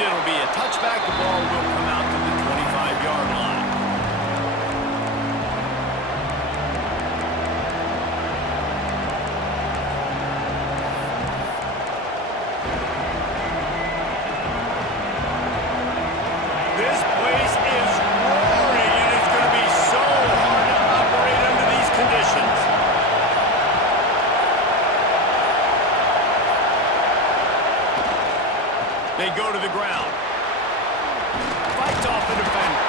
And it'll be a touchback. The ball will come out to the 25-yard line. This place is roaring, and it's going to be so hard to operate under these conditions. They go to the ground. Fights off the defender.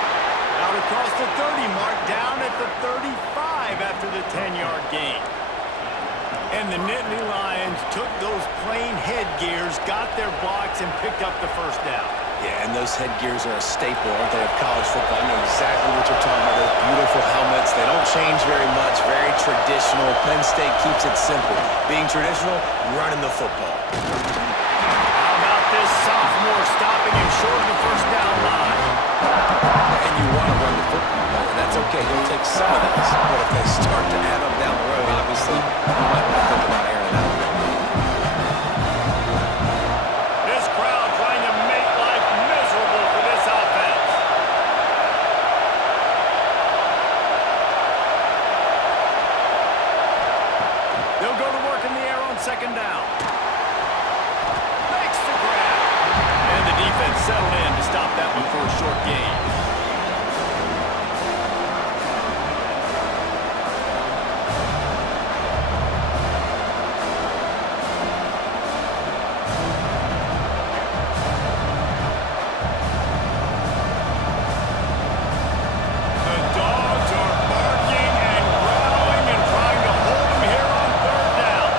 Out across the 30 mark, down at the 35 after the 10-yard gain. And the Nittany Lions took those plain headgears, got their blocks, and picked up the first down. Yeah, and those headgears are a staple, aren't they, of college football? I know exactly what you're talking about. Those beautiful helmets. They don't change very much. Very traditional. Penn State keeps it simple. Being traditional, running the football. How about this sophomore stopping him short of the first down line? And you want to run the football, and that's okay. You'll take some of those. But if they start to add up down the road, obviously, you might want to think about airing out a little bit. This crowd trying to make life miserable for this offense. They'll go to work in the air on second down. Makes the grab. And the defense settled in to stop that one for a short gain. The dogs are barking and growling and trying to hold him here on third down.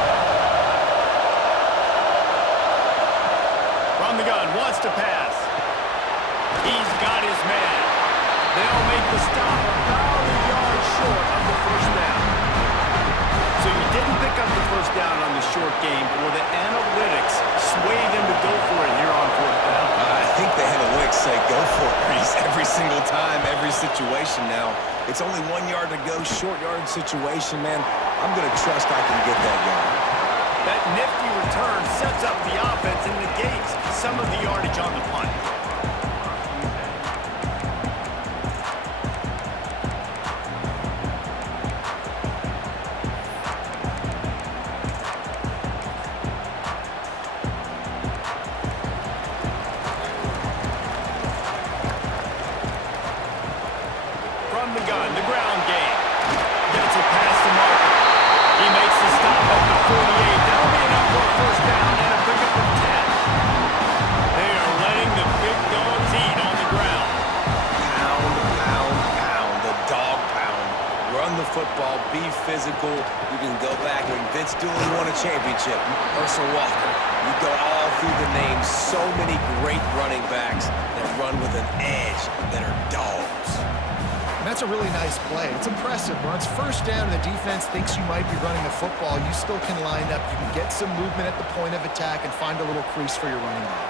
From the gun, wants to pass. He's got his man. They'll make the stop about a yard short of the first down. So you didn't pick up the first down on the short game, but will the analytics sway them to go for it here on fourth down? I think the analytics say go for it, Reese. Every single time, every situation now. It's only 1 yard to go, short yard situation, man. I'm going to trust I can get that yard. That nifty return sets up the offense and negates some of the yardage on the punt. From the gun, the ground game. Gets it past the marker. He makes the stop at the 48. That'll be enough for a first down and a pickup of 10. They are letting the big dogs eat on the ground. Pound, pound, pound. The dog pound. Run the football. Be physical. You can go back when Vince Dooley won a championship. Herschel Walker. You go all through the names. So many great running backs that run with an edge that are dogs. And that's a really nice play. It's impressive. When it's first down and the defense thinks you might be running the football, you still can line up. You can get some movement at the point of attack and find a little crease for your running back.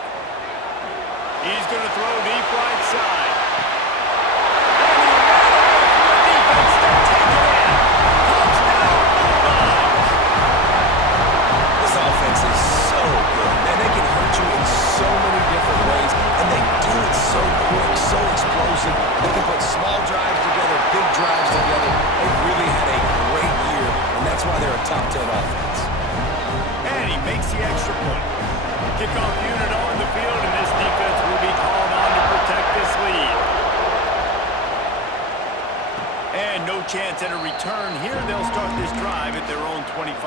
He's going to throw deep right side. And he ran off the defense to take it in. Touchdown, Bulldogs. This offense is so good. Man, they can hurt you in so many different ways, and they do it so quick, so explosive. They can put small drives together, big drives together. They've really had a great year, and that's why they're a top 10 offense. And he makes the extra point. Kickoff unit on the field, and this defense will be called on to protect this lead. And no chance at a return here. They'll start this drive at their own 25.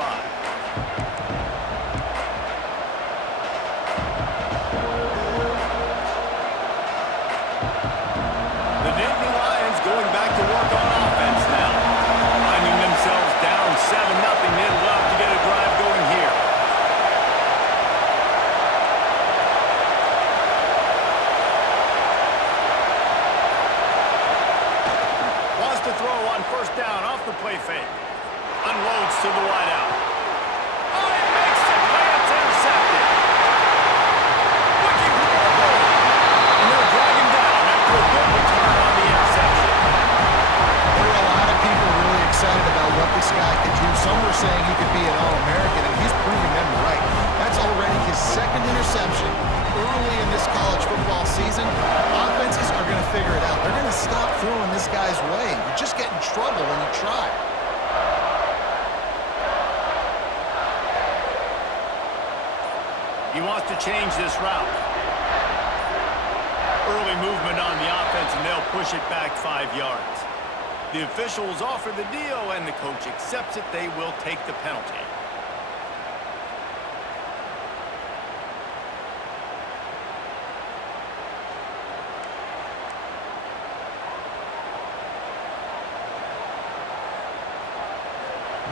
The Nittany Lions going back to work on offense now. Finding themselves down 7-0. They'd love to get a drive going here. Wants to throw on first down off the play fake. Unloads to the wideout. Oh, he makes the play. It's intercepted. Looking for a goal. And they'll drag him down after a good return on the interception. There were a lot of people really excited about what this guy could do. Some were saying he could be an All-American, and he's proving them right. That's already his second interception early in this college football to change this route. Early movement on the offense, and they'll push it back 5 yards. The officials offer the deal, and the coach accepts it. They will take the penalty.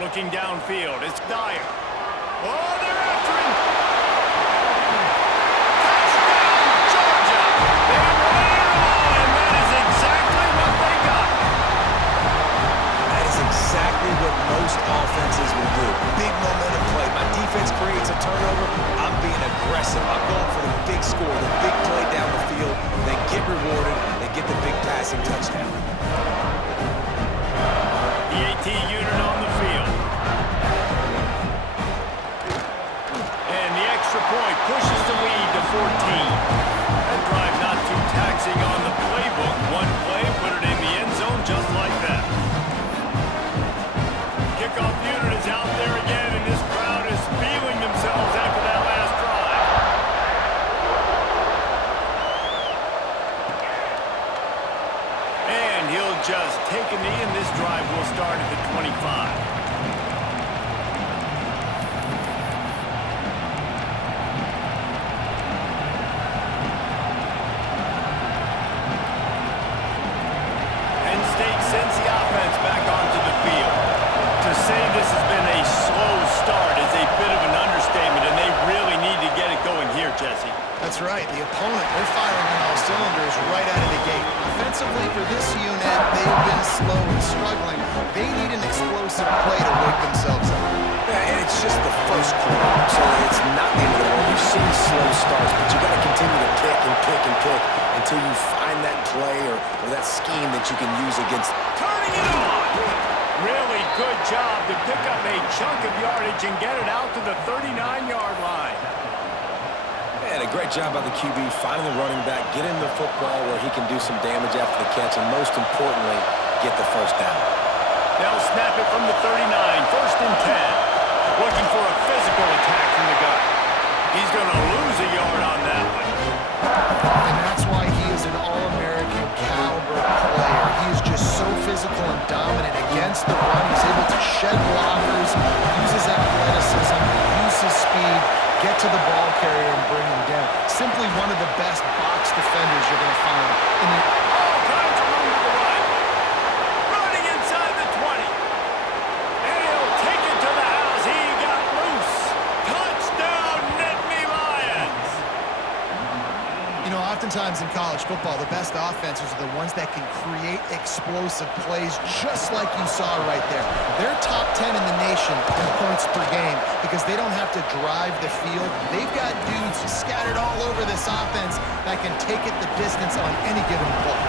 Looking downfield, it's Dyer. Oh, they're after him! Touchdown, Georgia! They won it all, and that is exactly what they got. That is exactly what most offenses will do. Big momentum play. My defense creates a turnover. I'm being aggressive. I'm going for the big score, the big play down the field. They get rewarded. They get the big passing touchdown. The AT unit on the field. And the extra point pushes the lead to 14. That drive not too taxing on the playbook. One play, put it in the end zone just like that. Kickoff unit is out there again, and this crowd is feeling themselves after that last drive. And he'll just take a knee, and this drive will start at the 25. Sends the offense back onto the field. To say this has been a slow start is a bit of an understatement, and they really need to get it going here, Jesse. That's right. The opponent, they're firing on all cylinders right out of the gate. Offensively, for this unit, they've been slow and struggling. They need an explosive play to wake themselves up. Yeah, and it's just the first quarter, so it's not the end of the world. You've seen slow starts, but you got to continue to kick and kick and kick until you find that play or that scheme that you can use against. Turning it on! Really good job to pick up a chunk of yardage and get it out to the 39-yard line. And a great job by the QB finding the running back, getting the football where he can do some damage after the catch, and most importantly, get the first down. They'll snap it from the 39, first and 10. Looking for a physical attack from the gun. He's going to lose a yard on that one. And that's why he is an All-American caliber player. He is just so physical and dominant against the run. He's able to shed blockers, use his athleticism, use his speed, get to the ball carrier and bring him down. Simply one of the best box defenders you're going to find in the... Time to move to the right. Running inside the 20. And he'll take it to the house. He got loose. Touchdown, Nittany Lions. You know, oftentimes in college football, the best offenses are the ones that can create explosive plays just like you saw right there. They're top 10 in the nation in points per game because they don't have to drive the field. They've got dudes scattered all over this offense that can take it the distance on any given play.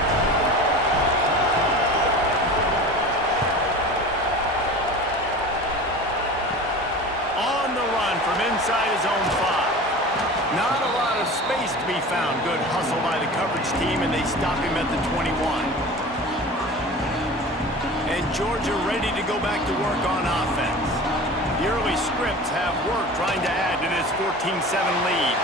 On the run from inside his own 5. Not a lot of space to be found. Good hustle by the coverage team, and they stop him at the 21. And Georgia ready to go back to work on offense. The early scripts have worked trying to add to this 14-7 lead.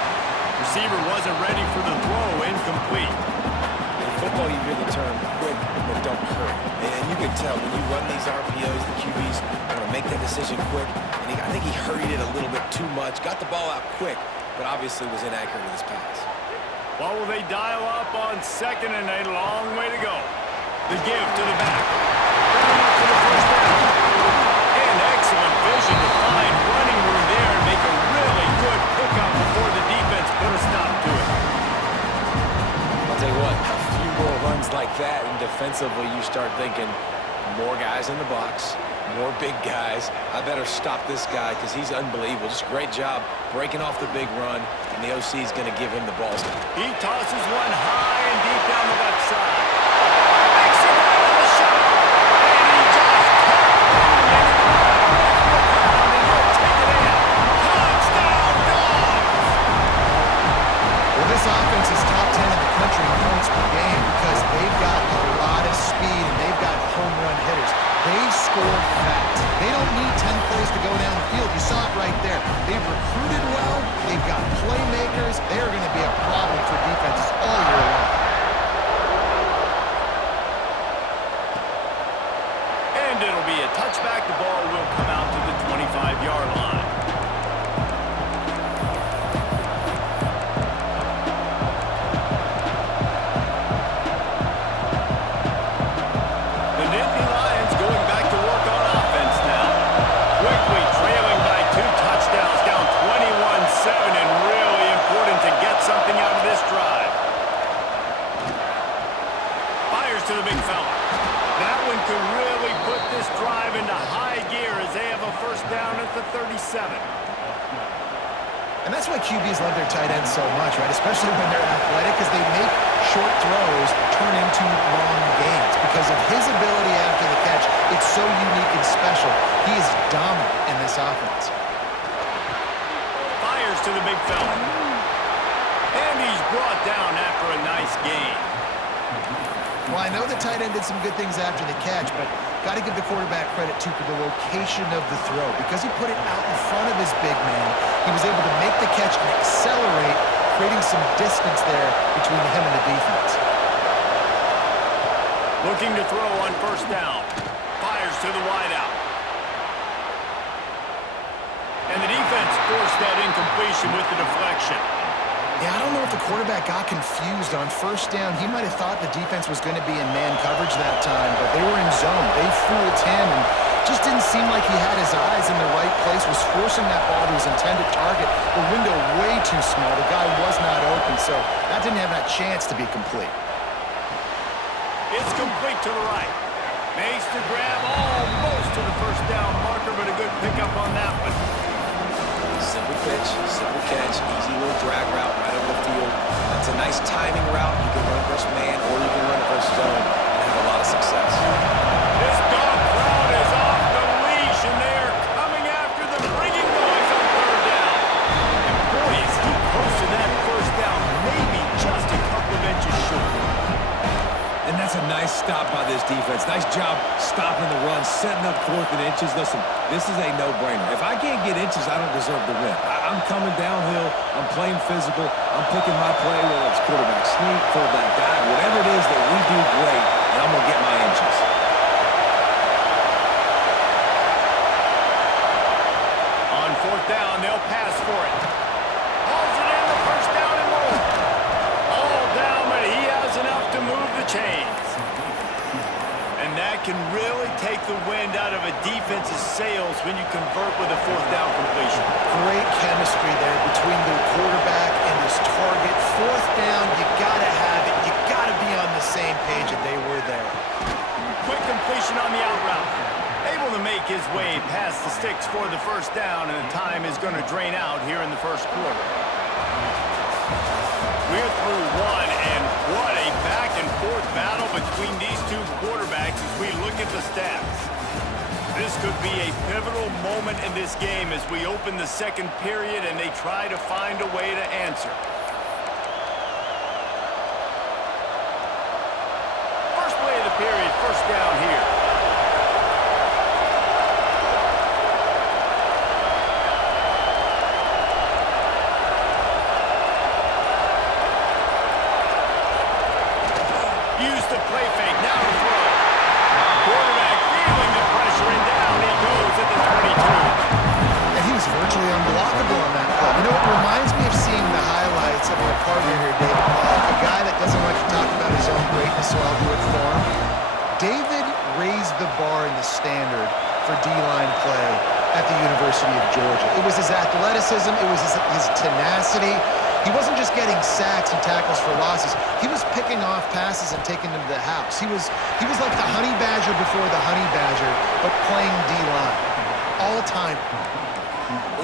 Receiver wasn't ready for the throw, incomplete. In football, you hear the term quick, but don't hurry. And you can tell when you run these RPOs, the QBs want to make that decision quick. And I think he hurried it a little bit too much, got the ball out quick, but obviously was inaccurate with his pass. What will they dial up on second and a long way to go? The give to the back. To the first down. And excellent vision to find running room there and make a really good pickup before the defense put a stop to it. I'll tell you what, a few more runs like that, and defensively you start thinking more guys in the box, more big guys. I better stop this guy because he's unbelievable. Just a great job breaking off the big run, and the OC is going to give him the ball. He tosses one high and deep down the left side. Makes a run on the shot. And he just kept running and he'll take it in. Touchdown, Dogs! Well, this offense is top 10 in the country in points per game because they've got a lot of speed and they've got home run hitters. They score fast. They don't need 10 plays plays to go down the field. You saw it right there. They've recruited well. They've got playmakers. They're going to be a problem for defenses all year long. And it'll be a touchback. The ball will come out to the 25-yard line. To the big fella. That one could really put this drive into high gear as they have a first down at the 37. And that's why QBs love their tight ends so much, right? Especially when they're athletic, because they make short throws turn into long gains. Because of his ability after the catch, it's so unique and special. He is dominant in this offense. Fires to the big fella. And he's brought down after a nice gain. Well, I know the tight end did some good things after the catch, but got to give the quarterback credit, too, for the location of the throw. Because he put it out in front of his big man, he was able to make the catch and accelerate, creating some distance there between him and the defense. Looking to throw on first down. Fires to the wideout. And the defense forced that incompletion with the deflection. Yeah, I don't know if the quarterback got confused on first down. He might have thought the defense was going to be in man coverage that time, but they were in zone. They fooled him and just didn't seem like he had his eyes in the right place, was forcing that ball to his intended target. The window way too small. The guy was not open, so that didn't have that chance to be complete. It's complete to the right. Makes the grab almost to the first down marker, but a good pickup on that one. Simple pitch, simple catch, easy little drag route right over the field. That's a nice timing route. You can run it versus man or you can run it versus zone and have a lot of success. This dog crowd is off the leash, and they are coming after them, bringing noise on third down. And boy, is he close to that first down, maybe just a couple of inches short. And that's a nice stop by this defense. Nice job stopping the run, setting up 4th and inches. Listen, this is a no-brainer. If I can't get inches, I don't deserve to win. I'm coming downhill. I'm playing physical. I'm picking my play, whether it's quarterback sneak, fullback dive, whatever it is that we do great, and I'm going to get my inches. On 4th down, they'll pass for it. Hauls it in, the first down and more. All down, but he has enough to move the chains. And that can really take the wind out of a defense's sails when you convert with a 4th down completion. Great chemistry there between the quarterback and his target. 4th down, you gotta have it. You gotta be on the same page, and they were there. Quick completion on the out route. Able to make his way past the sticks for the first down, and the time is going to drain out here in the first quarter. We're through one, and what a back-and-forth battle between these two quarterbacks as we look at the stats. This could be a pivotal moment in this game as we open the second period and they try to find a way to answer. First play of the period, first down here. Use the play fake, now to throw. Quarterback feeling the pressure, and down he goes at the 22. And he was virtually unblockable on that play. You know, it reminds me of seeing the highlights of my partner here, David Paul, a guy that doesn't like to talk about his own greatness, so I'll do it for him. David raised the bar in the standard for D-line play at the University of Georgia. It was his athleticism, it was his tenacity. He wasn't just getting sacks and tackles for losses. He was picking off passes and taking them to the house. He was like the honey badger before the honey badger, but playing D-line. All time.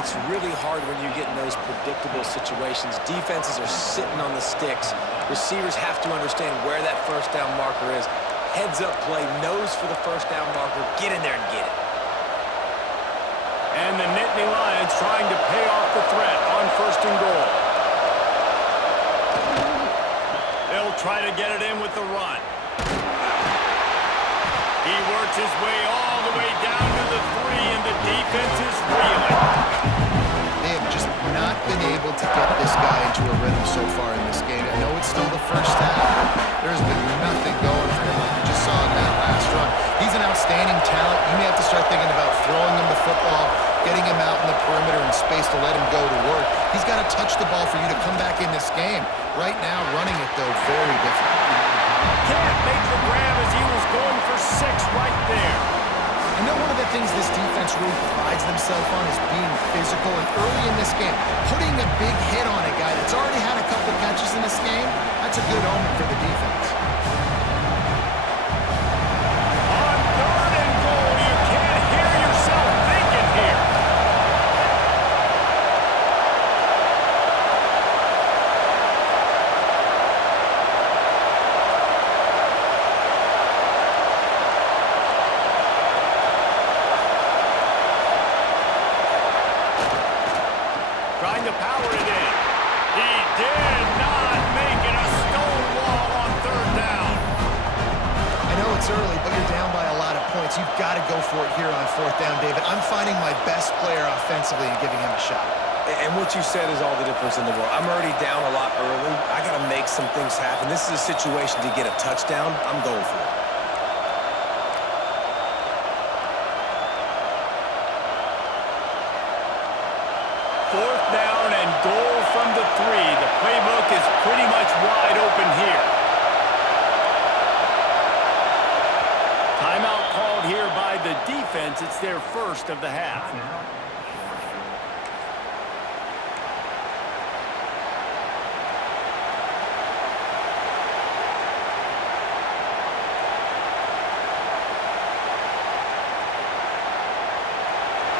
It's really hard when you get in those predictable situations. Defenses are sitting on the sticks. Receivers have to understand where that first down marker is. Heads up play, nose for the first down marker. Get in there and get it. And the Nittany Lions trying to pay off the threat on first and goal. They'll try to get it in with the run. He works his way all the way down to the 3, and the defense is reeling. They have just not been able to get this guy into a rhythm so far in this game. I know it's still the first half, but there's been nothing going for him like we just saw in that last run. He's an outstanding talent. You may have to start thinking about throwing him the football, getting him out in the perimeter in space to let him go to work. He's got to touch the ball for you to come back in this game. Right now, running it, though, very difficult. Can't make the grab as he was going for 6 right there. I know one of the things this defense really prides themselves on is being physical, and early in this game, putting a big hit on a guy that's already had a couple catches in this game, that's a good omen for the defense. On 3rd and goal, you can't hear yourself thinking here. Trying to power it in. He did not make it. A stone wall on 3rd down. I know it's early, but you're down by a lot of points. You've got to go for it here on 4th down, David. I'm finding my best player offensively and giving him a shot. And what you said is all the difference in the world. I'm already down a lot early. I got to make some things happen. This is a situation to get a touchdown. I'm going for it. Fourth down and goal from the 3. The playbook is pretty much wide open here. Timeout called here by the defense. It's their first of the half.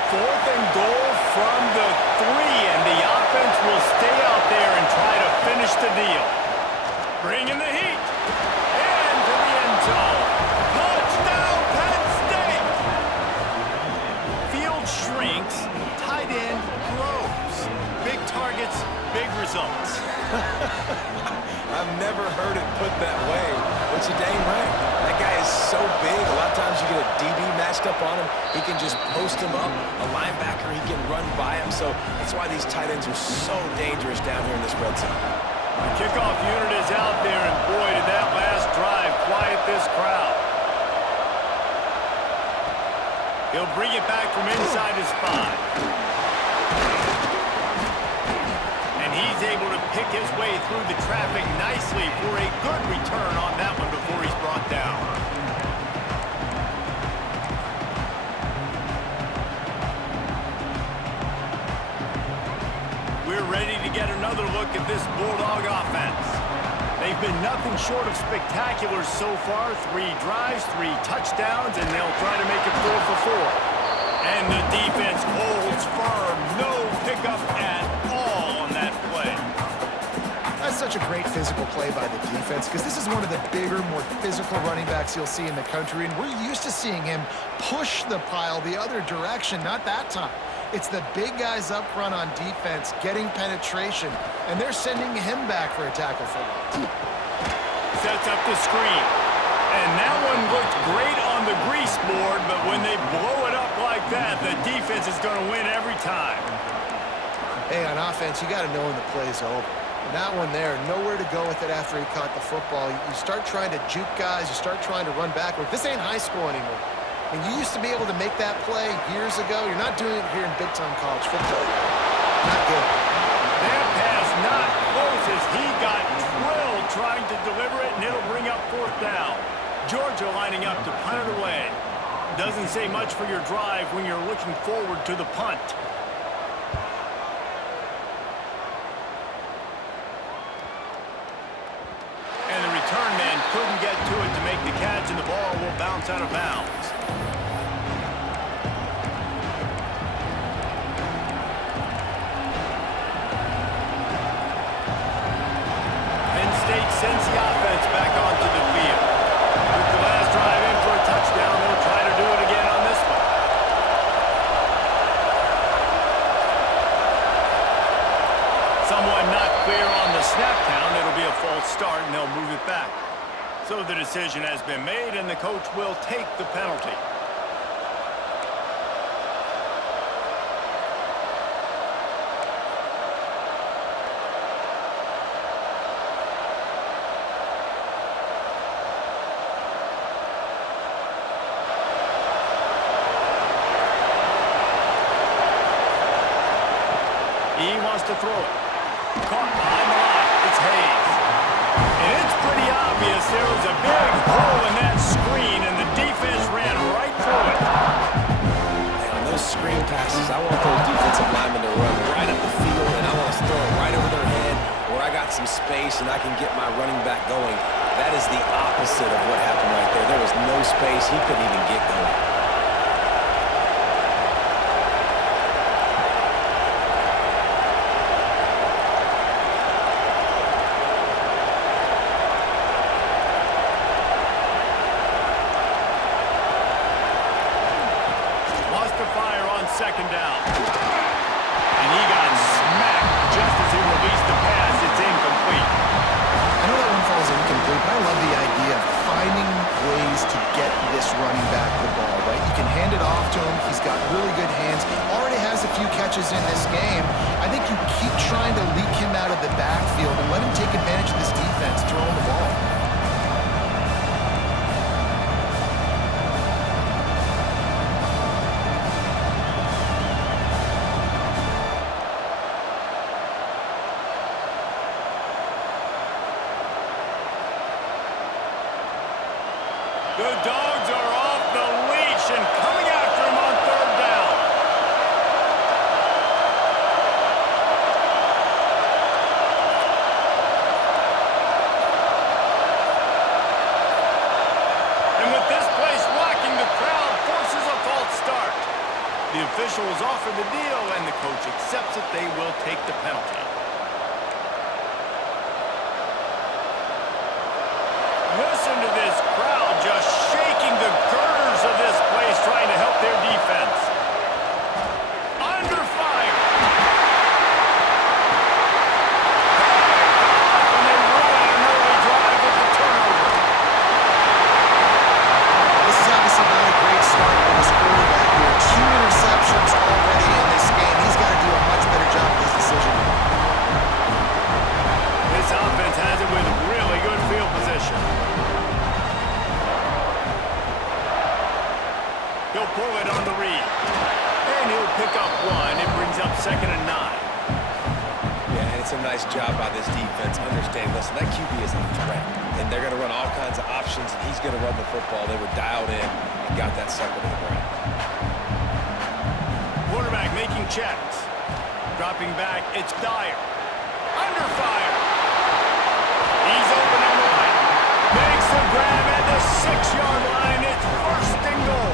Fourth and goal from the 3, and the offense will stay out there and try to finish the deal. Bringing the heat. And to the end zone. Touchdown, Penn State! Field shrinks, tight end grows. Big targets, big results. I've never heard it put that way, but you're dang right. That guy is so big. A lot of times you get a DB matched up on him. He can just post him up. A linebacker, he can run by him. So that's why these tight ends are so dangerous down here in this red zone. The kickoff unit is out there, and boy, did that last drive quiet this crowd. He'll bring it back from inside his 5. And he's able to pick his way through the traffic nicely for a good return on that one before he's brought down. We're ready to get another look at this Bulldog offense. They've been nothing short of spectacular so far. 3 drives, 3 touchdowns, and they'll try to make it 4 for 4. And the defense holds firm. No pickup at all on that play. That's such a great physical play by the defense because this is one of the bigger, more physical running backs you'll see in the country, and we're used to seeing him push the pile the other direction. Not that time. It's the big guys up front on defense getting penetration, and they're sending him back for a tackle for loss. Sets up the screen. And that one looked great on the grease board, but when they blow it up like that, the defense is going to win every time. Hey, on offense, you got to know when the play's over. And that one there, nowhere to go with it after he caught the football. You start trying to juke guys. You start trying to run backward. This ain't high school anymore. And you used to be able to make that play years ago. You're not doing it here in big-time college football. Not good. That pass not close as he got drilled trying to deliver it, and it'll bring up 4th down. Georgia lining up to punt it away. Doesn't say much for your drive when you're looking forward to the punt. And the return man couldn't get to it to make the catch, and the ball will bounce out of bounds. Penn State sends the offense back onto the field. Took the last drive in for a touchdown. They'll try to do it again on this one. Someone not clear on the snap count. It'll be a false start, and they'll move it back. So the decision has been made, and the coach will take the penalty. to throw it. Caught behind the line. It's Hayes. And it's pretty obvious there was a big hole in that screen, and the defense ran right through it. And on those screen passes, I want those defensive linemen to run right up the field, and I want to throw it right over their head where I got some space and I can get my running back going. That is the opposite of what happened right there. There was no space. He couldn't even get going. Second down. And he got smacked just as he released the pass. It's incomplete. I know that one falls incomplete, but I love the idea of finding ways to get this running back the ball, right? You can hand it off to him. He's got really good hands. Already has a few catches in this game. I think you keep trying to leak him out of the backfield and let him take advantage of this defense throwing the ball. The Dogs are off the leash and coming after him on third down. And with this place rocking, the crowd forces a false start. The officials offer the deal, and the coach accepts it. They will take the penalty. Listen to this crowd just shaking the girders of this place, trying to help their defense. Under fire. And they ruin an early drive with the turnover. This is obviously not a great start for this quarterback here. 2 interceptions already in this game. He's got to do a much better job with his decision. This offense has it with really good field position. He'll pull it on the read. And he'll pick up one. It brings up 2nd and 9. Yeah, and it's a nice job by this defense. Understand, listen, that QB is a threat. And they're going to run all kinds of options, and he's going to run the football. They were dialed in and got that sucker to the ground. Quarterback making checks. Dropping back, it's Dyer. Under fire. He's open on the line. Makes the grab at the 6-yard line. It's 1st and goal.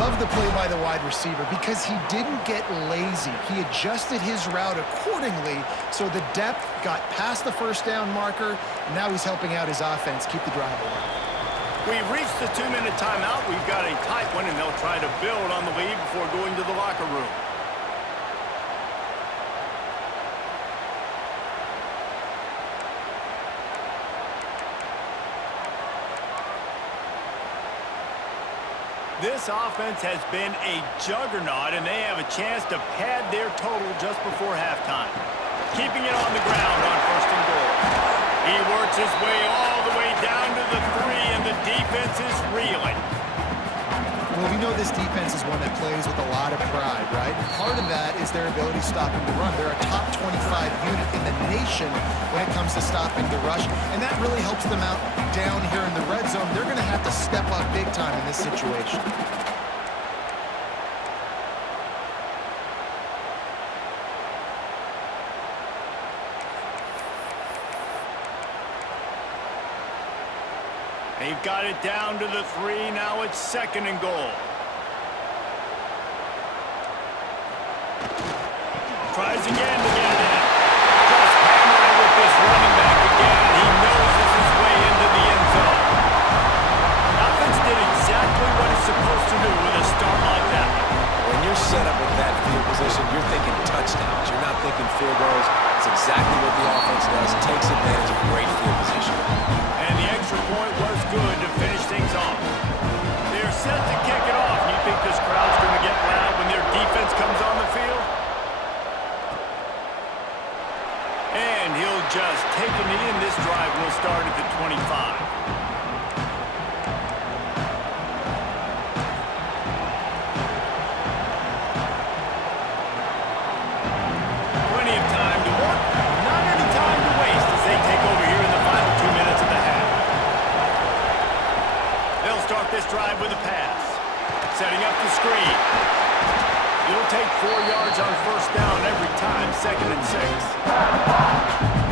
Love the play by the wide receiver because he didn't get lazy. He adjusted his route accordingly, so the depth got past the 1st down marker, and now he's helping out his offense keep the drive alive. We've reached the 2-minute timeout. We've got a tight one, and they'll try to build on the lead before going to the locker room. This offense has been a juggernaut, and they have a chance to pad their total just before halftime. Keeping it on the ground on 1st and goal. He works his way all the way down to the 3, and the defense is reeling. Well, we know this defense is one that plays with a lot of pride, right? And part of that is their ability stopping the run. They're a top 25 unit in the nation when it comes to stopping the rush, and that really helps them out down here in the red zone. They're going to have to step up big time in this situation. They've got it down to the 3. Now it's 2nd and goal. Tries again to get it in. Just hammering with this running back again, and he noses his way into the end zone. Offense did exactly what it's supposed to do with a start like that. When you're set up with that field position, you're thinking touchdowns. You're not thinking field goals. It's exactly what the offense does. Takes advantage of great field position. And the extra point was good to finish things off. They're set to kick it off. You think this crowd's going to get loud when their defense comes on the field? And he'll just take a knee, and this drive will start at the 25. 2nd and 6.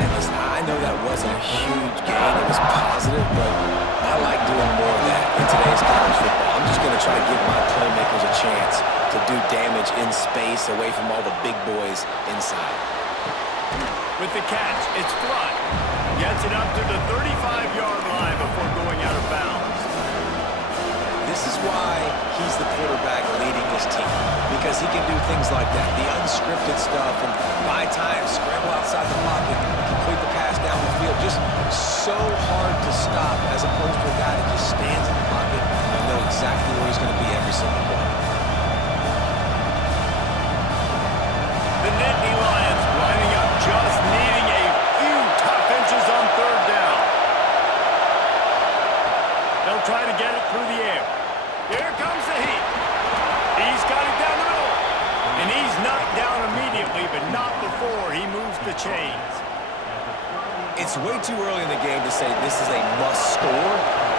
And listen, I know that wasn't a huge gain. It was positive, but I like doing more of that in today's college football. I'm just going to try to give my playmakers a chance to do damage in space away from all the big boys inside. With the catch, it's Flood. Gets it up to the 35-yard line before going out of bounds. This is why he's the quarterback leading his team, because he can do things like that, the unscripted stuff, and buy time, scramble outside the pocket, complete the pass down the field. Just so hard to stop as opposed to a guy that just stands in the pocket and knows exactly where he's going to be every single play. The Nittany Lions lining up, just needing a few tough inches on 3rd down. They'll try to get it through the air. Here comes the heat. He's got it down the middle. And he's knocked down immediately, but not before he moves the chains. It's way too early in the game to say this is a must score,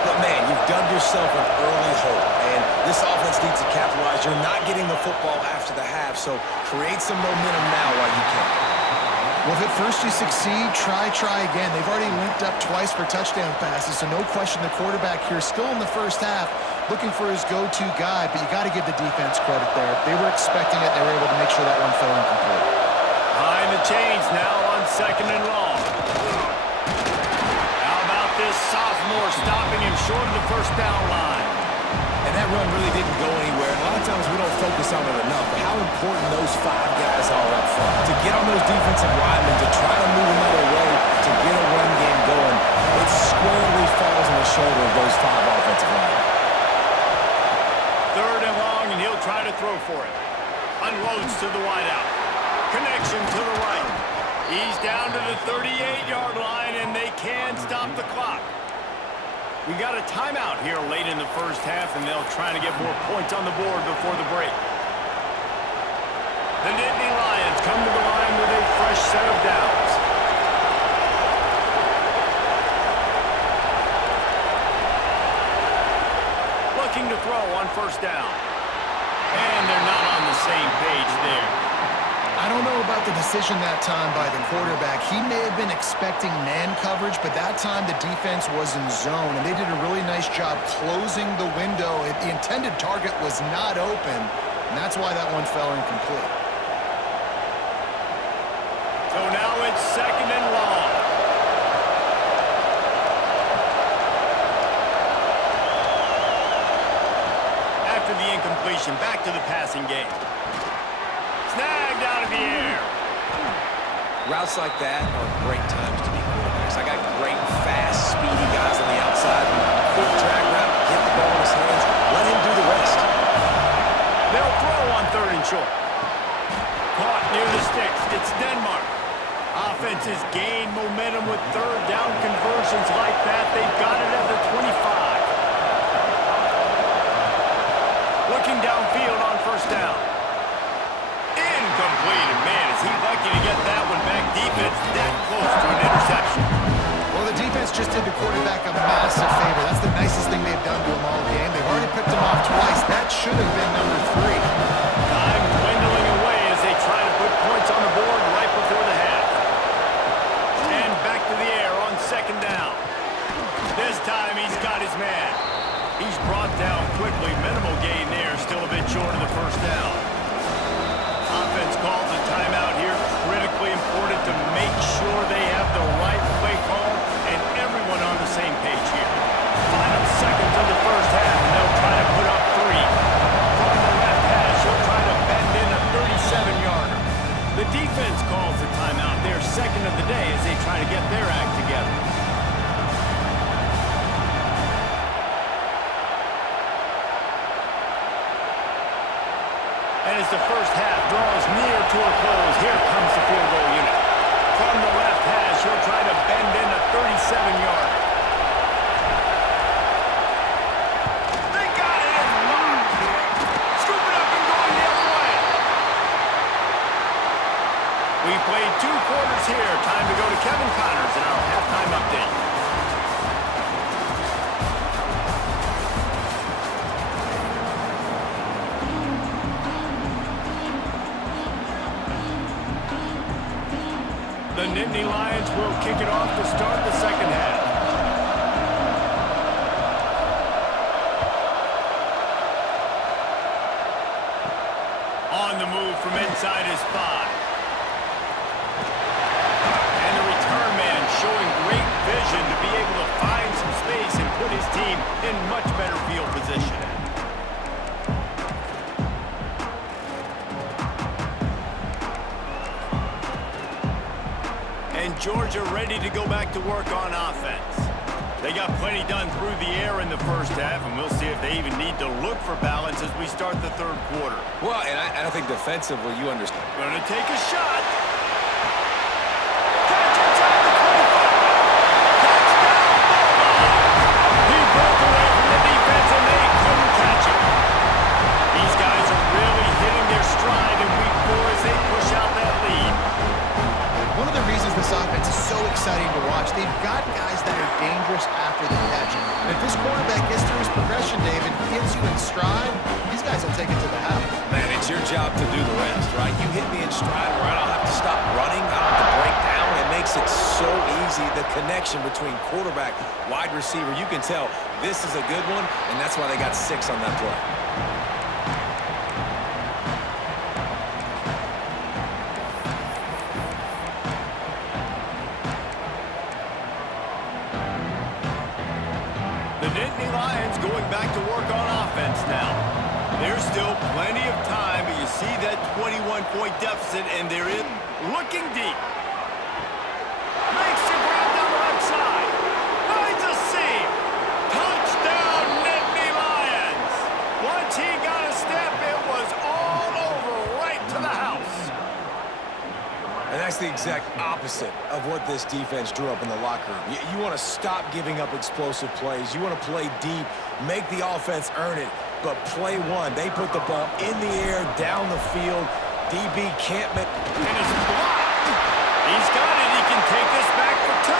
but man, you've dug yourself an early hole, and this offense needs to capitalize. You're not getting the football after the half, so create some momentum now while you can. Well, if at first you succeed, try again. They've already linked up twice for touchdown passes, so no question the quarterback here still in the first half looking for his go-to guy, but you got to give the defense credit there. They were expecting it. They were able to make sure that one fell incomplete. Behind the chains now on 2nd and long. How about this sophomore stopping him short of the 1st down line? And that run really didn't go anywhere. A lot of times we don't focus on it enough, but how important those 5 guys are up front. To get on those defensive linemen, to try to move them out of the way, to get a run game going, it squarely falls on the shoulder of those 5 offensive linemen. 3rd and long, and he'll try to throw for it. Unloads to the wideout. Connection to the right. He's down to the 38-yard line, and they can stop the clock. We got a timeout here late in the first half, and they'll try to get more points on the board before the break. The Nittany Lions come to the line with a fresh set of downs. Looking to throw on 1st down. And they're not on the same page there. I don't know about the decision that time by the quarterback. He may have been expecting man coverage, but that time the defense was in zone, and they did a really nice job closing the window. The intended target was not open, and that's why that one fell incomplete. So now it's 2nd and long. After the incompletion, back to the passing game. Snagged out of the air. Routes like that are great times to be quarterbacks. I got great, fast, speedy guys on the outside. Quick drag route, get the ball in his hands, let him do the rest. They'll throw on 3rd and short. Caught near the sticks. It's Denmark. Offenses gain momentum with 3rd down conversions like that. They've got it at the 25. Looking downfield on 1st down. Incomplete. And man, is he lucky to get that one back deep. It's that close to an interception. Well, the defense just did the quarterback a massive favor. That's the nicest thing they've done to him all game. They've already picked him off twice. That should have been number 3. Time dwindling away as they try to put points on the board right before the half. And back to the air on 2nd down. This time he's got his man. He's brought down quickly. Minimal gain there. Still a bit short of the 1st down. Offense calls a timeout here. Critically important to make sure they have the right play call and everyone on the same page here. Final seconds of the first half, and they'll try to put up 3. From the left hash, he'll try to bend in a 37-yarder. The defense calls the timeout, their 2nd of the day, as they try to get their act together. And as the first half draws near to a close, here comes the field goal unit. From the left hash, he'll try to Nittany Lions will kick it off to start the second half. On the move from inside his 5. And the return man showing great vision to be able to find some space and put his team in much better field position. And Georgia ready to go back to work on offense. They got plenty done through the air in the first half, and we'll see if they even need to look for balance as we start the third quarter. Well, and I think defensively, you understand. Gonna take a shot. Catch inside the 25. Touchdown, Bulldogs. He broke away from the defense, and they couldn't catch him. These guys are really hitting their stride in week 4 as they push out that lead. One of the reasons this offense is so exciting to watch, they've got guys that are dangerous after the catch. And if this quarterback gets through his progression, David, gets you in stride, these guys will take it to the house. Man, it's your job to do the rest, right? You hit me in stride where I don't have to stop running. I don't have to break down. It makes it so easy. The connection between quarterback, wide receiver, you can tell this is a good one, and that's why they got 6 on that play. Going back to work on offense now. There's still plenty of time, but you see that 21-point deficit, and they're in looking deep. Makes the grab down the left side. Finds a seam. Touchdown, Nittany Lions. Once he got a step, it was all over right to the house. And that's the exact opposite of what this defense drew up in the locker room. You want to stop giving up explosive plays. You want to play deep, make the offense earn it. But play one, they put the ball in the air, down the field. DB can't make... And it's blocked. He's got it. He can take this back for 2.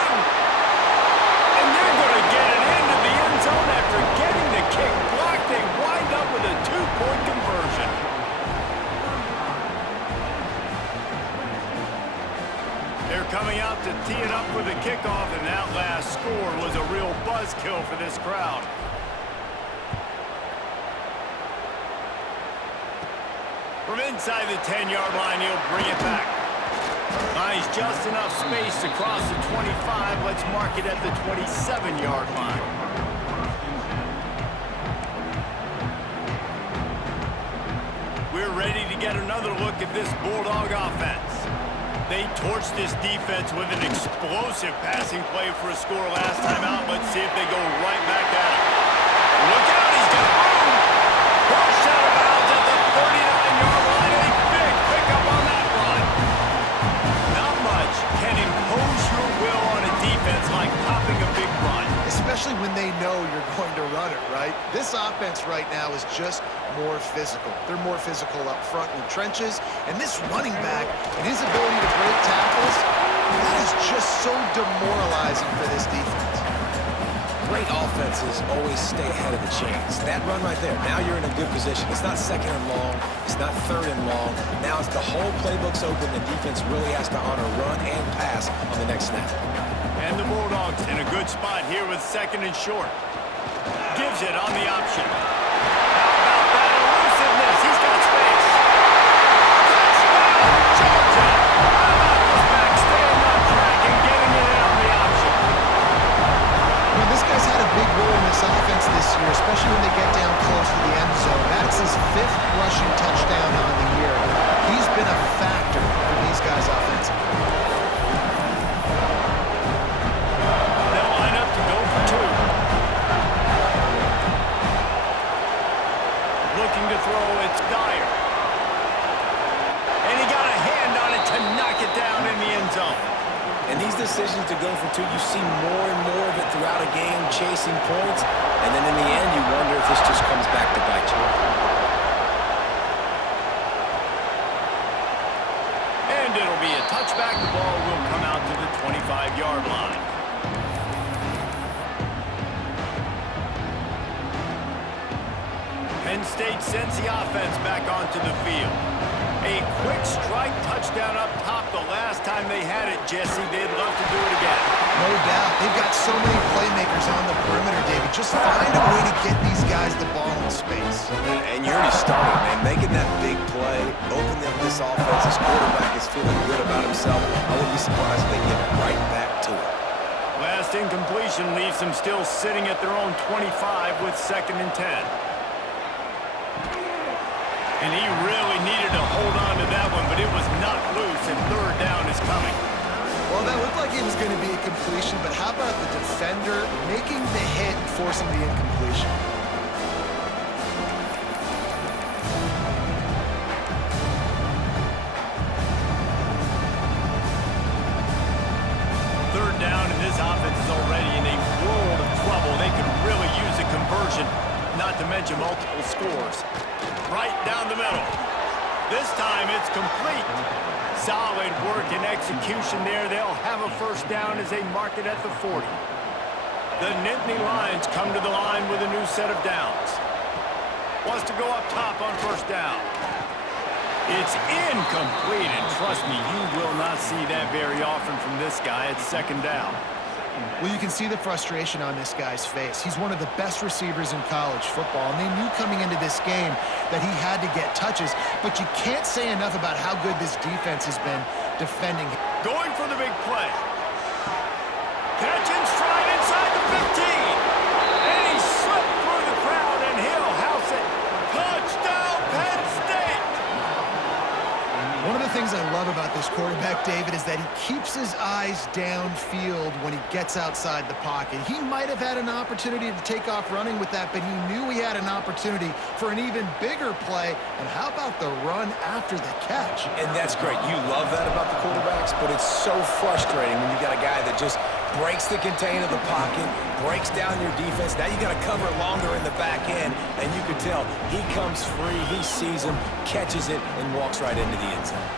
And they're going to get it into the end zone after getting the kick blocked. They wind up with a 2-point conversion. They're coming out to tee it up for the kickoff, and that last score was a real buzzkill for this crowd. From inside the 10-yard line, he'll bring it back. Finds just enough space to cross the 25. Let's mark it at the 27-yard line. We're ready to get another look at this Bulldog offense. They torched this defense with an explosive passing play for a score last time out. Let's see if they go right back at it. Look out, he's got room. Pushed out of bounds at the 39-yard line. A big pickup on that run. Not much can impose your will on a defense like popping a big run. Especially when they know you're going to run it, right? This offense right now is just more physical. They're more physical up front in the trenches, and this running back and his ability to break tackles, that is just so demoralizing for this defense. Great offenses always stay ahead of the chains. That run right there, now you're in a good position. It's not 2nd and long. It's not 3rd and long. Now it's the whole playbook's open. The defense really has to honor run and pass on the next snap. And the Bulldogs in a good spot here with 2nd and short. Gives it on the option. How about that elusiveness? He's got space. Touchdown, Georgia! How about this back staying on track and getting it in on the option? Well, this guy's had a big role in this offense this year, especially when they get down close to the end zone. That's his 5th rushing touchdown on the year. He's been a factor for these guys offensively. They'll line up to go for 2. Looking to throw, it's Dyer. And he got a hand on it to knock it down in the end zone. And these decisions to go for 2, you see more and more of it throughout a game, chasing points. And then in the end, you wonder if this just comes back to bite you. And it'll be a touchback. The ball will come out to the 25-yard line. Penn State sends the offense back onto the field. A quick strike touchdown up top the last time they had it, Jesse. They'd love to do it again. No doubt. They've got so many playmakers on the perimeter, David. Just find a way to get these guys the ball in space. And you already started, man. Making that big play, opening up this offense. This quarterback is feeling good about himself. I wouldn't be surprised if they get right back to it. Last incompletion leaves them still sitting at their own 25 with 2nd and 10. And he really needed to hold on to that one, but it was not loose, and 3rd down is coming. Well, that looked like it was going to be a completion, but how about the defender making the hit and forcing the incompletion? Third down, and this offense is already in a world of trouble. They could really use a conversion, not to mention multiple scores. Right down the middle. This time it's complete. Solid work and execution there. They'll have a 1st down as they mark it at the 40. The Nittany Lions come to the line with a new set of downs. Wants to go up top on 1st down. It's incomplete, and trust me, you will not see that very often from this guy at 2nd down. Well, you can see the frustration on this guy's face. He's one of the best receivers in college football, and they knew coming into this game that he had to get touches, but you can't say enough about how good this defense has been defending him. Going for the big play. Catch and stride inside the 15. And he slipped through the crowd, and he'll house it. Touchdown, Penn State! One of the things I love about this quarterback, David, is that he keeps his eyes downfield when he gets outside the pocket. He might have had an opportunity to take off running with that, but he knew he had an opportunity for an even bigger play. And how about the run after the catch? And that's great. You love that about the quarterbacks, but it's so frustrating when you got a guy that just breaks the contain of the pocket, breaks down your defense. Now you got to cover longer in the back end, and you can tell he comes free, he sees him, catches it, and walks right into the end zone.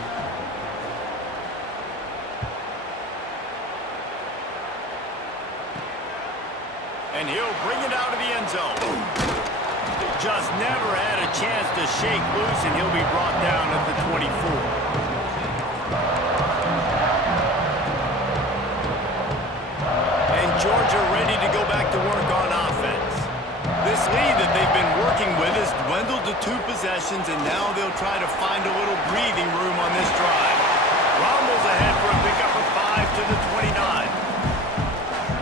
And he'll bring it out of the end zone. Just never had a chance to shake loose, and he'll be brought down at the 24. Georgia ready to go back to work on offense. This lead that they've been working with has dwindled to 2 possessions, and now they'll try to find a little breathing room on this drive. Rumbles ahead for a pickup of 5 to the 29.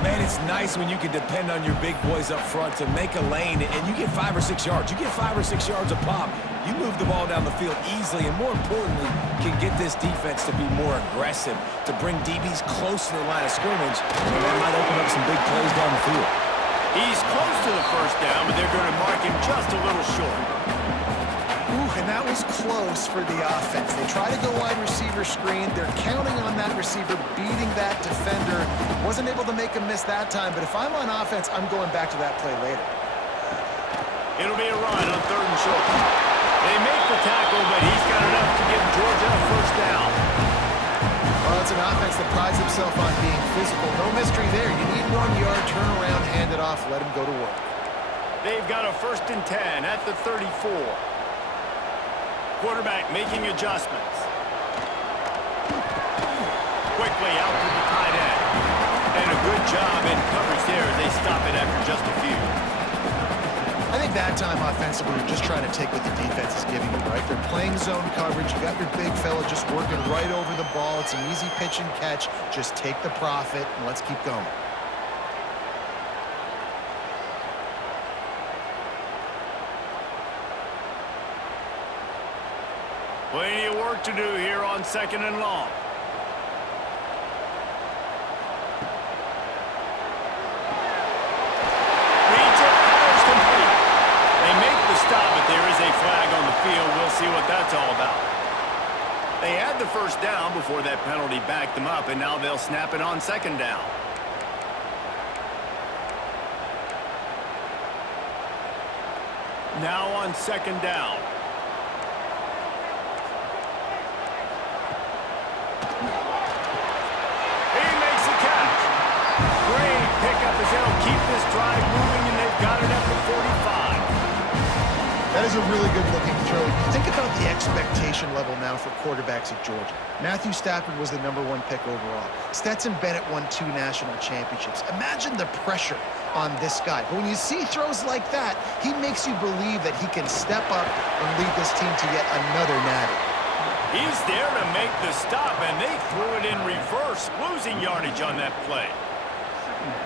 Man, it's nice when you can depend on your big boys up front to make a lane, and you get 5 or 6 yards. You get 5 or 6 yards a pop. You move the ball down the field easily, and more importantly, can get this defense to be more aggressive, to bring DBs close to the line of scrimmage, and that might open up some big plays down the field. He's close to the 1st down, but they're going to mark him just a little short. Ooh, and that was close for the offense. They try to go wide receiver screen. They're counting on that receiver beating that defender. Wasn't able to make a miss that time, but if I'm on offense, I'm going back to that play later. It'll be a run on 3rd and short. They make the tackle, but he's got enough to give Georgia a 1st down. Well, it's an offense that prides itself on being physical. No mystery there. You need 1 yard, turn around, hand it off, let him go to work. They've got a 1st and 10 at the 34. Quarterback making adjustments. Quickly out to the tight end. And a good job in coverage there as they stop it after just a few. I think that time offensively, you're just trying to take what the defense is giving you, right? They're playing zone coverage. You got your big fella just working right over the ball. It's an easy pitch and catch. Just take the profit and let's keep going. Plenty of work to do here on 2nd and long. But there is a flag on the field. We'll see what that's all about. They had the 1st down before that penalty backed them up, and now they'll snap it on 2nd down. Now on 2nd down. He makes the catch. Great pickup as they'll keep this drive moving, and they've got it at the 45. That is a really good-looking throw. Think about the expectation level now for quarterbacks at Georgia. Matthew Stafford was the #1 pick overall. Stetson Bennett won 2 national championships. Imagine the pressure on this guy. But when you see throws like that, he makes you believe that he can step up and lead this team to yet another natty. He's there to make the stop, and they threw it in reverse, losing yardage on that play.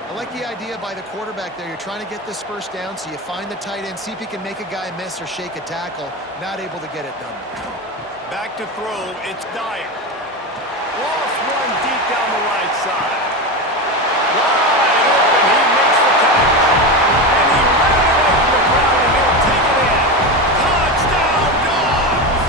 I like the idea by the quarterback there. You're trying to get this first down, so you find the tight end, see if he can make a guy miss or shake a tackle. Not able to get it done. Back to throw, it's Dyer. Lost one deep down the right side. Wide open, he makes the catch. And he ran away from the ground, and he'll take it in. Touchdown, Dogs!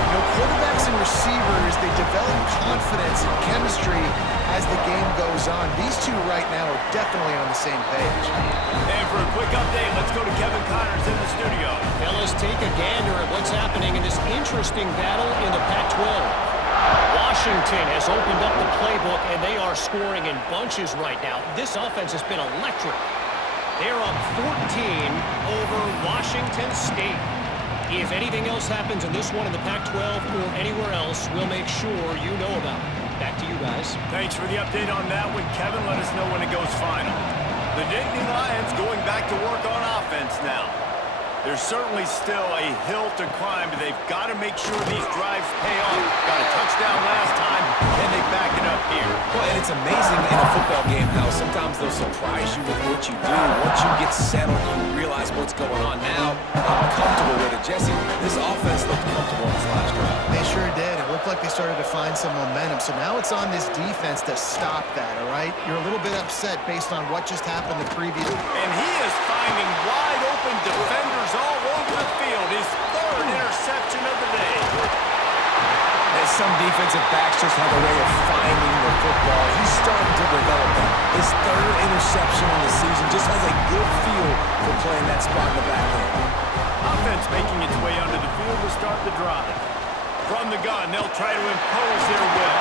You know, quarterbacks and receivers, they develop confidence and chemistry as the game goes on. These two right now are definitely on the same page. And for a quick update, let's go to Kevin Connors in the studio. Fellas, take a gander at what's happening in this interesting battle in the Pac-12. Washington has opened up the playbook, and they are scoring in bunches right now. This offense has been electric. They're up 14 over Washington State. If anything else happens in this one in the Pac-12 or anywhere else, we'll make sure you know about it. Back to you guys. Thanks for the update on that one, Kevin. Let us know when it goes final. The Nittany Lions going back to work on offense now. There's certainly still a hill to climb, but they've got to make sure these drives pay off. Got a touchdown last time. Can they back it up here? Well, and it's amazing in a football game how sometimes they'll surprise you with what you do. Once you get settled, you realize what's going on now. I'm comfortable with it. Jesse, this offense looked comfortable in this last drive. They sure did. It looked like they started to find some momentum. So now it's on this defense to stop that, all right? You're a little bit upset based on what just happened the previous. And he is finding wide open defenders all over the field. His 3rd interception of the day. As some defensive backs just have a way of finding the football. He's starting to develop that. His 3rd interception in the season just has a good feel for playing that spot in the back end. Offense making its way onto the field to start the drive. From the gun, they'll try to impose their will.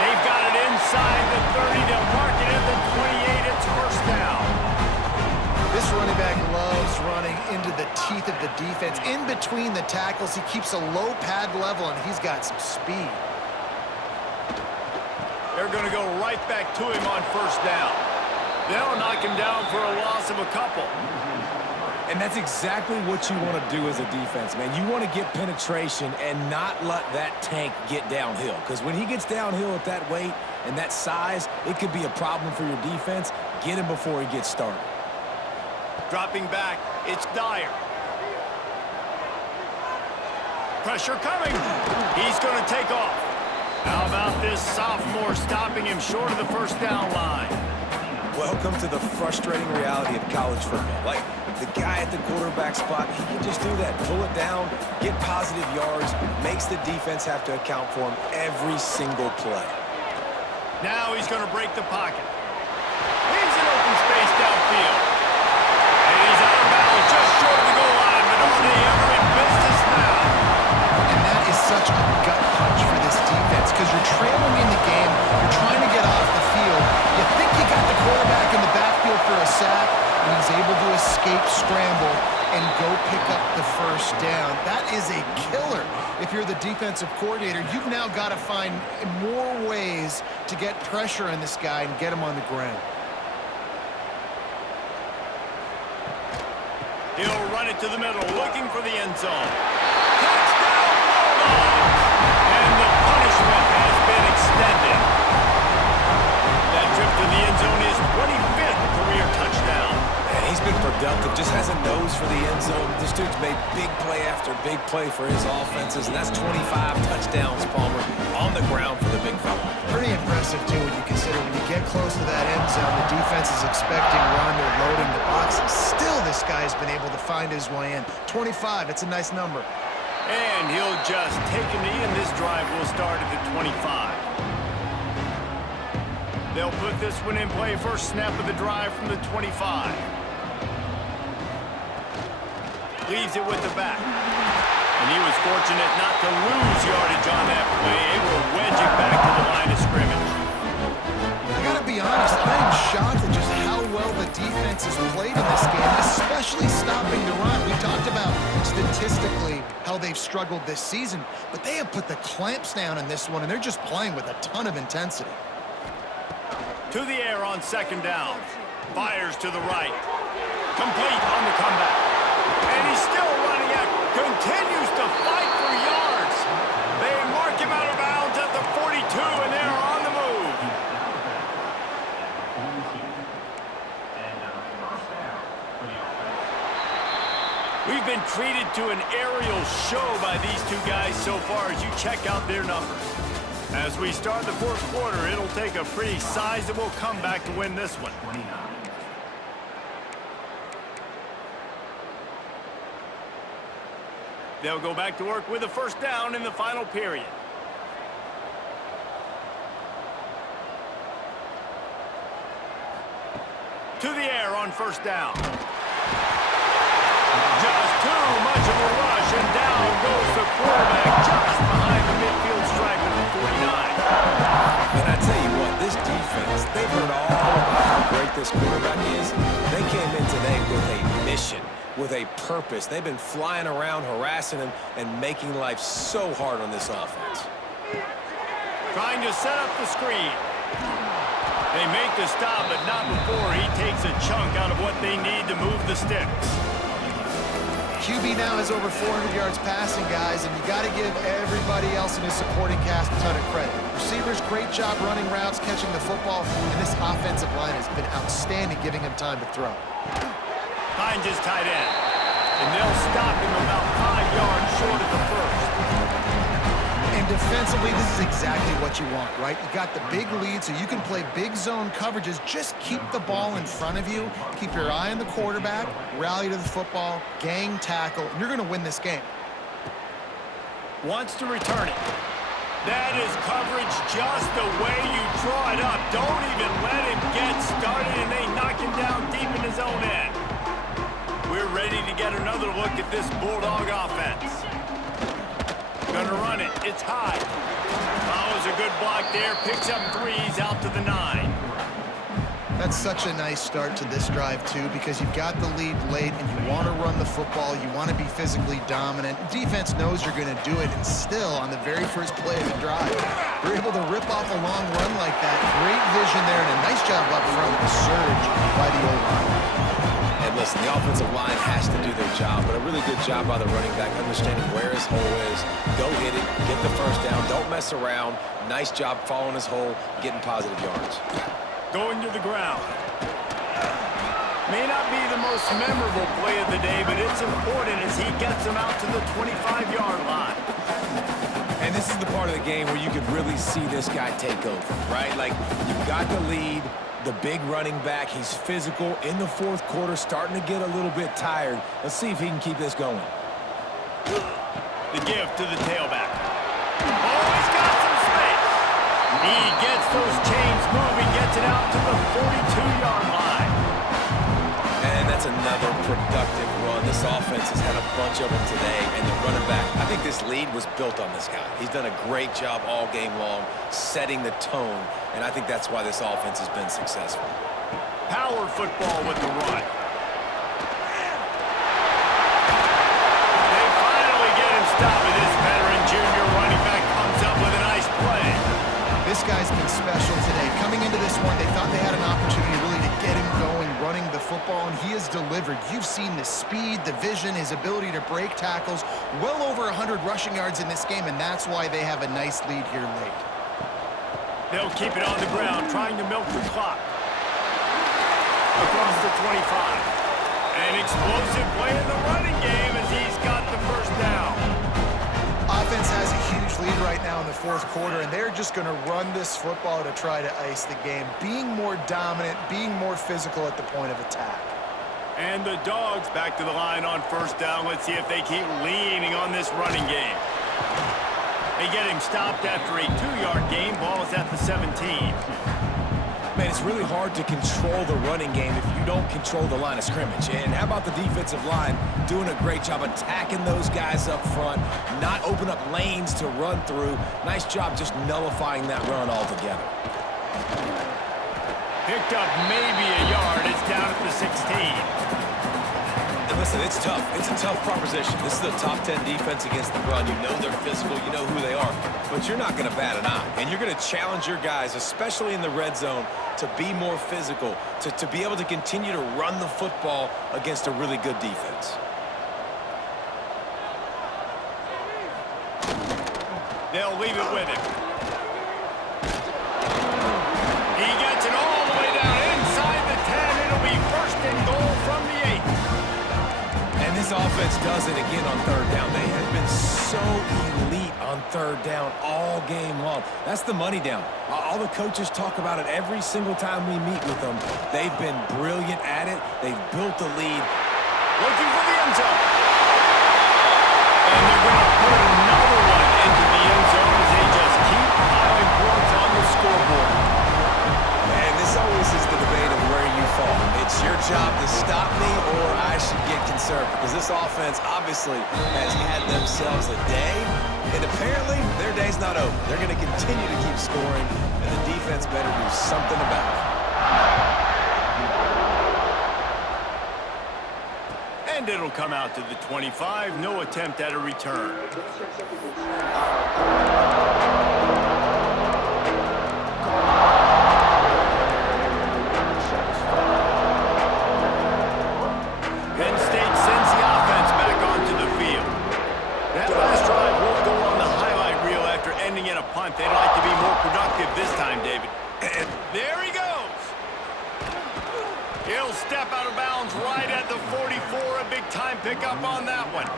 They've got it inside the 30. They'll mark it at the 28. It's first down. This running back loves running into the teeth of the defense. In between the tackles, he keeps a low pad level, and he's got some speed. They're going to go right back to him on first down. They'll knock him down for a loss of a couple. And that's exactly what you want to do as a defense, man. You want to get penetration and not let that tank get downhill. Because when he gets downhill at that weight and that size, it could be a problem for your defense. Get him before he gets started. Dropping back, it's Dyer. Pressure coming. He's going to take off. How about this sophomore stopping him short of the first down line? Welcome to the frustrating reality of college football. Like, the guy at the quarterback spot, he can just do that. Pull it down, get positive yards, makes the defense have to account for him every single play. Now he's going to break the pocket. Leaves an open space downfield. And he's out of bounds just short of the goal line, but are they ever in business now? And that is such a gut punch for this defense because you're trailing in the game, you're trying to get off the field, you think you got the quarterback in the backfield for a sack, and he's able to escape, scramble, and go pick up the first down. That is a killer. If you're the defensive coordinator, you've now got to find more ways to get pressure on this guy and get him on the ground. He'll run it to the middle, looking for the end zone. Touchdown, Bulldogs! And the punishment has been extended. That trip to the end zone is 25th career touchdown. Man, he's been productive, just has a nose for the end zone. This dude's made big play after big play for his offenses, and that's 25 touchdowns, Palmer, on the ground for the big fella. Pretty impressive, too, when you consider when you get close to that end zone, the defense is expecting run, they're loading the box. Still, this guy's been able to find his way in. 25, it's a nice number. And he'll just take a knee, and this drive will start at the 25. They'll put this one in play. First snap of the drive from the 25. Leaves it with the back. And he was fortunate not to lose yardage on that play. Able to wedge it back to the line of scrimmage. I gotta be honest, I am shocked at just how well the defense has played in this game, especially stopping the run. We statistically how they've struggled this season, but they have put the clamps down in this one, and they're just playing with a ton of intensity. To the air on second down. Fires to the right. Complete on the comeback. And he's still running out. Continues to fight for yards. They mark him out of bounds at the 42, and they're on the move. We've been treated to an aerial show by these two guys so far as you check out their numbers. As we start the fourth quarter, it'll take a pretty sizable comeback to win this one. They'll go back to work with a first down in the final period. To the air on first down. Just too much of a rush, and down goes the quarterback just behind the midfield stripe at the 49. And I tell you what, this defense, they've heard all about how great this quarterback is. They came in today with a mission, with a purpose. They've been flying around, harassing him, and making life so hard on this offense. Trying to set up the screen. They make the stop, but not before he takes a chunk out of what they need to move the sticks. QB now has over 400 yards passing, guys, and you got to give everybody else in his supporting cast a ton of credit. Receivers, great job running routes, catching the football, and this offensive line has been outstanding, giving him time to throw. Finds his tight end, and they'll stop him about 5 yards short of the first. And defensively, this is exactly what you want, right? You got the big lead, so you can play big zone coverages. Just keep the ball in front of you. Keep your eye on the quarterback. Rally to the football. Gang tackle. And you're going to win this game. Wants to return it. That is coverage just the way you draw it up. Don't even let him get started, and they knock him down deep in his own end. We're ready to get another look at this Bulldog offense. Gonna run it. It's high. Follows a good block there. Picks up 3s out to the 9. That's such a nice start to this drive, too, because you've got the lead late and you want to run the football. You want to be physically dominant. Defense knows you're going to do it, and still, on the very first play of the drive, you're able to rip off a long run like that. Great vision there, and a nice job up front with the surge by the O-line. And listen, the offensive line has to do their job, but a really good job by the running back understanding where his hole is. Go hit it, get the first down, don't mess around. Nice job following his hole, getting positive yards. Going to the ground. May not be the most memorable play of the day, but it's important as he gets him out to the 25-yard line. And this is the part of the game where you could really see this guy take over, right? Like, you've got the lead. The big running back, he's physical in the fourth quarter, starting to get a little bit tired. Let's see if he can keep this going. The give to the tailback. Oh, he's got some space. He gets those chains moving, gets it out to the 42-yard line. And that's another productive run. This offense has had a bunch of them today, and the running back, I think this lead was built on this guy. He's done a great job all game long, setting the tone, and I think that's why this offense has been successful. Power football with the run. They finally get him stopped, and this veteran junior running back comes up with a nice play. This guy's been special today. Coming into this one, they thought they had an opportunity really to get him going, running the football, and he has delivered. You've seen the speed, the vision, his ability to break tackles. Well over 100 rushing yards in this game, and that's why they have a nice lead here late. They'll keep it on the ground, trying to milk the clock. Across the 25. An explosive play in the running game as he's got the first down. Offense has a huge lead right now in the fourth quarter, and they're just going to run this football to try to ice the game, being more dominant, being more physical at the point of attack. And the Dogs back to the line on first down. Let's see if they keep leaning on this running game. They get him stopped after a 2-yard gain. Ball is at the 17. Man, it's really hard to control the running game if you don't control the line of scrimmage. And how about the defensive line doing a great job attacking those guys up front, not open up lanes to run through. Nice job just nullifying that run altogether. Picked up maybe a yard. It's down at the 16. The Listen, it's tough. It's a tough proposition. This is a top 10 defense against the run. You know they're physical. You know who they are. But you're not going to bat an eye. And you're going to challenge your guys, especially in the red zone, to be more physical, to be able to continue to run the football against a really good defense. They'll leave it with him. He gets it all the way down inside the 10. It'll be first and goal from the 8. And this offense does it again on third down. They have been so elite on third down all game long. That's the money down. All the coaches talk about it every single time we meet with them. They've been brilliant at it. They've built the lead. Looking for the end zone. And they're going to put another one into the end zone as they just keep piling points on the scoreboard. And this always is the debate of where you fall. It's your job to stop me or I should get concerned because this offense obviously has had themselves a day, and apparently their day's not over. They're going to continue to keep scoring, and the defense better do something about it. And it'll come out to the 25. No attempt at a return. Penn State sends the offense back onto the field. That last drive won't go on the highlight reel after ending in a punt. They'd like to be more productive this time, David. And there he goes. He'll step out of bounds right at the 44. A big-time pickup on that one.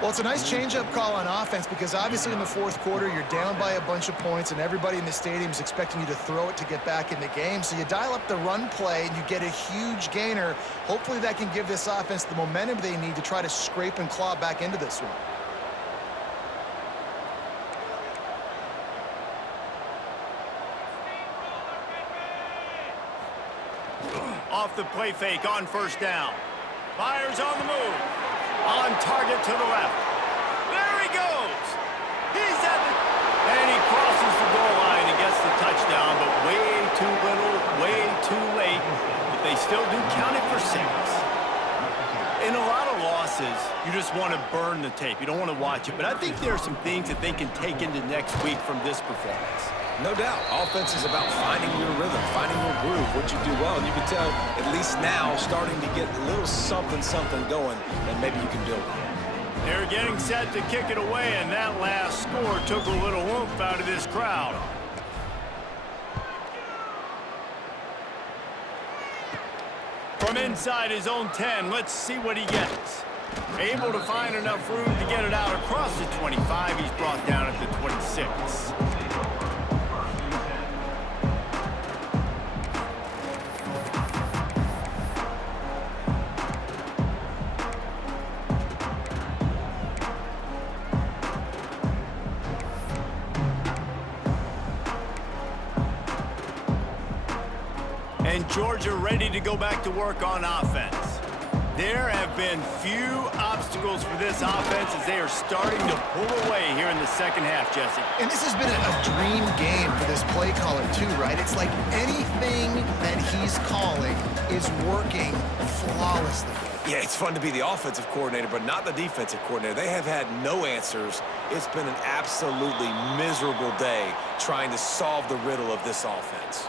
Well, it's a nice change-up call on offense because obviously in the fourth quarter, you're down by a bunch of points and everybody in the stadium is expecting you to throw it to get back in the game. So you dial up the run play and you get a huge gainer. Hopefully that can give this offense the momentum they need to try to scrape and claw back into this one. Off the play fake on first down. Fires on the move. On target to the left. There he goes. He's at the... And he crosses the goal line and gets the touchdown, but way too little, way too late. But they still do count it for 6. In a lot of losses, you just want to burn the tape. You don't want to watch it. But I think there are some things that they can take into next week from this performance. No doubt. Offense is about finding your rhythm, finding your groove, what you do well. And you can tell, at least now, starting to get a little something going that maybe you can build on. They're getting set to kick it away, and that last score took a little oomph out of this crowd. From inside his own 10, let's see what he gets. Able to find enough room to get it out across the 25. He's brought down at the 26. And Georgia ready to go back to work on offense. There have been few obstacles for this offense as they are starting to pull away here in the second half, Jesse. And this has been a dream game for this play caller too, right? It's like anything that he's calling is working flawlessly. Yeah, it's fun to be the offensive coordinator, but not the defensive coordinator. They have had no answers. It's been an absolutely miserable day trying to solve the riddle of this offense.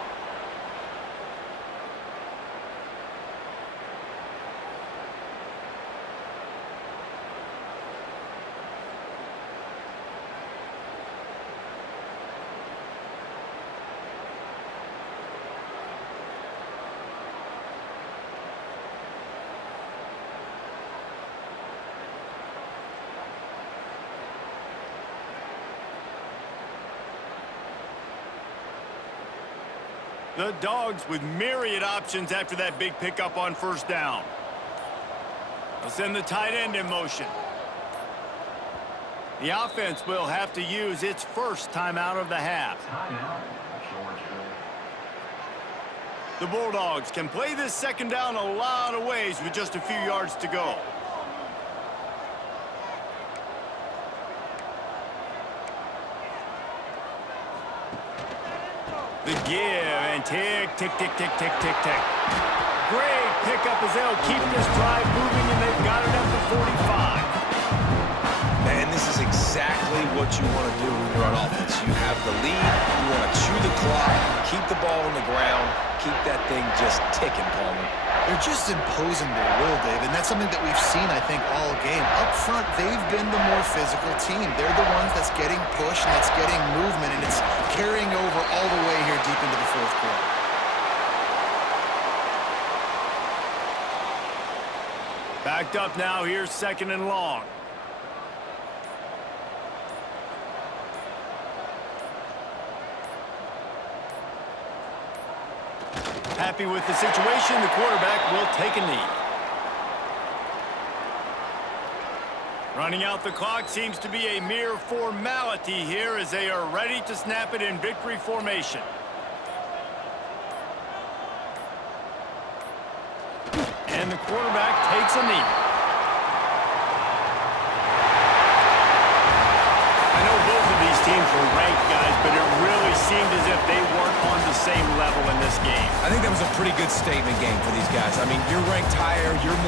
The Dogs with myriad options after that big pickup on first down. They'll send the tight end in motion. The offense will have to use its first timeout of the half. The Bulldogs can play this second down a lot of ways with just a few yards to go. The give and tick, tick, tick, tick, tick, tick, tick. Great pickup as they'll keep this drive moving, and they've got it at the 45. Man, this is exactly what you want to do when you're on offense. You have the lead, you want to chew the clock, keep the ball on the ground, keep that thing just ticking, Palmer. They're just imposing their will, Dave, and that's something that we've seen, I think, all game. Up front, they've been the more physical team. They're the ones that's getting pushed and that's getting movement, and it's carrying over all the way here deep into the fourth quarter. Backed up now, here's 2nd and long. Happy with the situation, the quarterback will take a knee. Running out the clock seems to be a mere formality here as they are ready to snap it in victory formation. And the quarterback takes a knee. I know both of these teams were ranked, guys, but it really seemed as if they weren't on the same level in this game. I think that was a pretty good statement game for these guys. I mean, you're ranked higher, you're more